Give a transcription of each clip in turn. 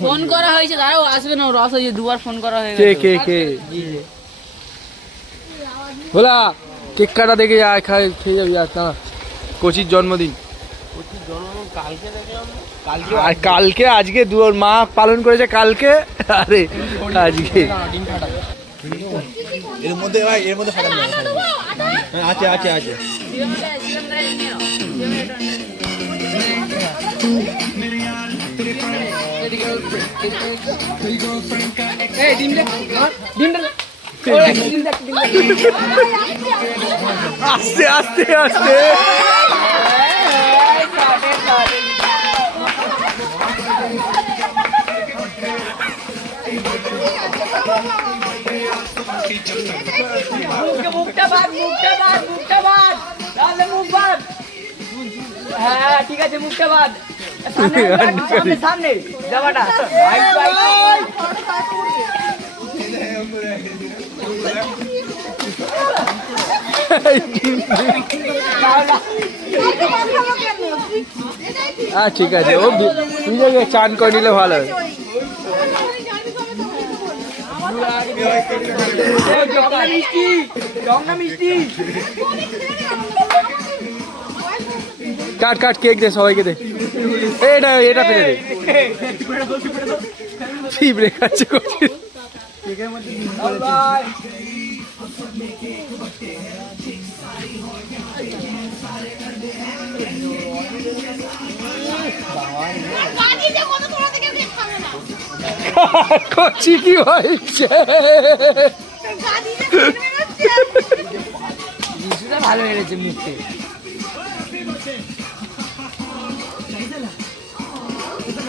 Phone করা। হয়েছে দাঁড়াও আসবে না রস হয়েছে দুবার ফোন করা হয়ে কে কে কে? ভোলা কেক কাটা দেখে যা খাই খেয়ে যাবি আর না কোচির জন্মদিন। কালকে আর কালকে আজকে দু ওর মা পালন করেছে কালকে আরে আজকে। এর মধ্যে ভাই এর মধ্যে আছে আছে আছে আস্তে আস্তে আস্তে। মুখটা বাদ মুখটা বাদ মুখটা বাদ তাহলে মুখ বাদ হ্যাঁ ঠিক আছে মুখটা হ্যাঁ ঠিক আছে ও বি- নিজেকে চান করে নিলে ভালো। জগনা মিষ্টি জগনা মিষ্টি কাট কাট কেক দে সবাইকে দে। এটা এটা ফেলে দে। খাচ্ছে না কচি কি হয়েছে? ভালো হয়েছে মিষ্টি মুখে।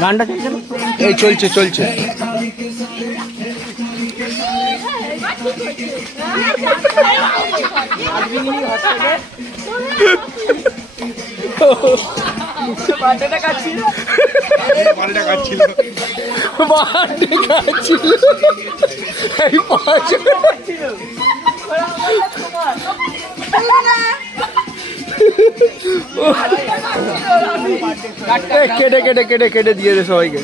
গানটা চলছে এই চলছে চলছে বার্থডেটা কাটছি বারোটা কাটছিল বার্থডে খাচ্ছিল এই পাঁচ এই কেটে কেটে কেটে কেটে দিয়ে দে সবাইকে।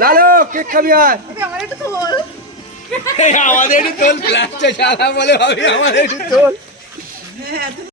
লালো কেক খাবি আর আমাদের একটু তোল প্লাস্টার বলে ভাবি আমাদের একটু তোল।